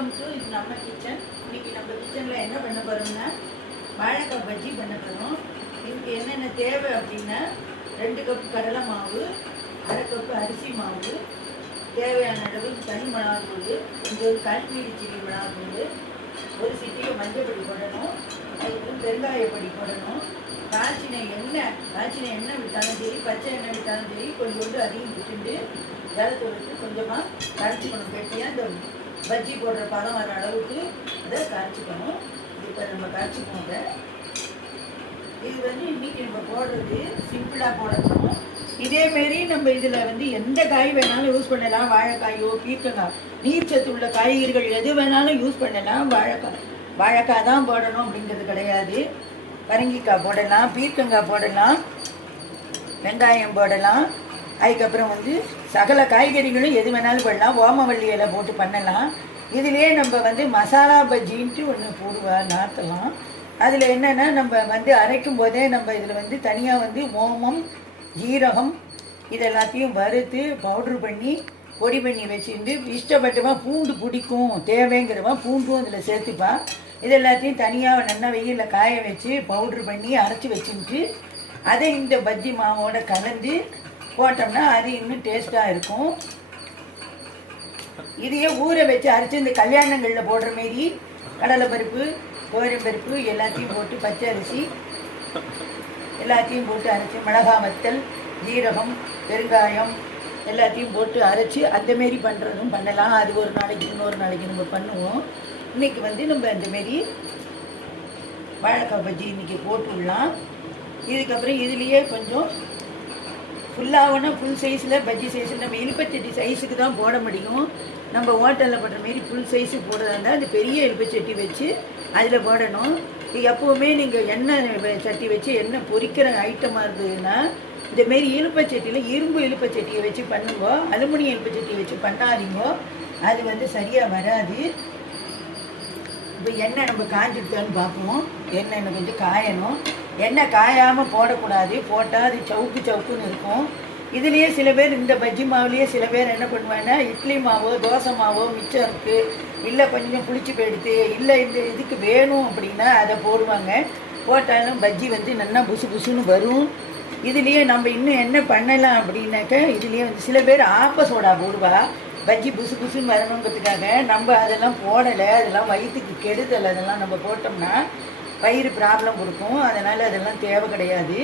Welcome to இது நம்ம kitchen. இன்னைக்கு நம்ம கிச்சனில் என்ன பண்ண போகிறோம்னா வாழைக்காய் பஜ்ஜி பண்ண போகிறோம். இதுக்கு என்னென்ன தேவை அப்படின்னா 2 கப் கடலை மாவு, 1/2 கப் அரிசி மாவு, தேவையான அளவுக்கு தனி மிளகாத்தூள், கொஞ்சம் காஷ்மீரி சில்லி மிளகாத்தூள், ஒரு சிட்டிகை மஞ்சள் பொடி போடணும், அதுக்கப்புறம் பெருங்காயப்பொடி போடணும், காய்ச்சின எண்ணெய் விட்டாலும் சரி, பச்சை எண்ணெய் விட்டாலும் சரி, கொஞ்சோண்டு அதையும் விட்டுட்டு ஜலத்தூள் விட்டு கொஞ்சமாக கரைச்சிக்கணும். கெட்டியாக இந்த பஜ்ஜி போடுற பதம் வர அளவுக்கு அதை கரைச்சிக்கணும். இப்போ நம்ம கரைச்சிக்கோங்க. இது இன்னைக்கு நம்ம போடுறது சிம்பிளாக போடணும். இதேமாரி நம்ம இதில் எந்த காய் வேணாலும் யூஸ் பண்ணலாம். வாழைக்காயோ பீர்க்கங்காய், நீர்ச்சத்து உள்ள காய்கறிகள் எது வேணாலும் யூஸ் பண்ணலாம். வாழைக்காய் தான் போடணும் அப்படிங்கிறது கிடையாது. பரங்கிக்காய் போடலாம், பீர்க்கங்காய் போடலாம், வெங்காயம் போடலாம். அதுக்கப்புறம் சகல காய்கறிகளும் எது வேணாலும் போடலாம். ஓமவல்லி இலை போட்டு பண்ணலாம். இதிலே நம்ம மசாலா பஜ்ஜின்ட்டு ஒன்று நாட்டலாம். அதில் என்னென்னா நம்ம அரைக்கும் போதே நம்ம இதில் தனியாக ஓமம், ஜீரகம் இதெல்லாத்தையும் வறுத்து பவுட்ரு பண்ணி பொடி பண்ணி வச்சுட்டு இஷ்டப்பட்டவா பூண்டு பிடிக்கும் தேவைங்கிறவா பூண்டும் இதில் சேர்த்துப்பா. இது எல்லாத்தையும் தனியாக நல்லா வெயிலில் காய வச்சு பவுட்ரு பண்ணி அரைச்சி வச்சுட்டு அதை இந்த பஜ்ஜி மாவோட கலந்து போட்டோம்னா அது இன்னும் டேஸ்ட்டாக இருக்கும். இதையே ஊற வச்சு அரைச்சி இந்த கல்யாணங்களில் போடுற மாரி கடலைப்பருப்பு, பருப்பு எல்லாத்தையும் போட்டு பச்சை அரிசி எல்லாத்தையும் போட்டு அரைச்சி மிளகாய் வத்தல், ஜீரகம், பெருங்காயம் எல்லாத்தையும் போட்டு அரைச்சி அந்தமாரி பண்ணுறதும் பண்ணலாம். அது ஒரு நாளைக்கு இன்னொரு நாளைக்கு நம்ம பண்ணுவோம். இன்றைக்கி நம்ம அந்தமாரி வாழைக்காய் பஜ்ஜி இன்றைக்கி போட்டு விடலாம். இதுக்கப்புறம் இதுலேயே கொஞ்சம் ஃபுல்லாகனா ஃபுல் சைஸில் பஜ்ஜி சைஸில் நம்ம இலுப்பச்சட்டி சைஸுக்கு தான் போட முடியும். நம்ம ஹோட்டலில் போடுற மாரி ஃபுல் சைஸுக்கு போடுறதா இருந்தால் அந்த பெரிய இலுப்பச்சட்டி வச்சு அதில் போடணும். எப்போவுமே நீங்கள் எண்ணெய் சட்டி வச்சு எண்ணெய் பொரிக்கிற ஐட்டமாக இருந்ததுன்னா இந்தமாரி இலுப்பச்சட்டியில் இரும்பு இலுப்பச்சட்டியை வச்சு பண்ணுங்க. அலுமினியம் இலுப்பச்சட்டியை வச்சு பண்ணாதீங்க, அது சரியாக வராது. இப்போ எண்ணெய் நம்ம காஞ்சிடுத்தான்னு பார்ப்போம். எண்ணெய் கொஞ்சம் காயணும். எண்ணெய் காயாமல் போடக்கூடாது. போட்டால் அது சவுக்குன்னு இருக்கும். இதுலேயே சில பேர் இந்த பஜ்ஜி மாவுலேயே சில பேர் என்ன பண்ணுவாங்கன்னா இட்லி மாவோ தோசை மாவோ மிச்சம் இருக்குது, இல்லை கொஞ்சம் புளிச்சு போயிடுது, இல்லை இந்த இதுக்கு வேணும் அப்படின்னா அதை போடுவாங்க. போட்டாலும் பஜ்ஜி நல்லா புசுன்னு வரும். இதுலேயே நம்ம இன்னும் என்ன பண்ணலாம் அப்படின்னாக்க இதுலேயே சில பேர் ஆப்ப சோடா போடுவா பஜ்ஜி புசுன்னு வரணுங்கிறதுக்காக. நம்ம அதெல்லாம் போடலை. அதெல்லாம் வயிற்றுக்கு கெடுதல். அதெல்லாம் நம்ம போட்டோம்னா வயிறு ப்ராப்ளம் கொடுக்கும். அதனால் அதெல்லாம் தேவை கிடையாது.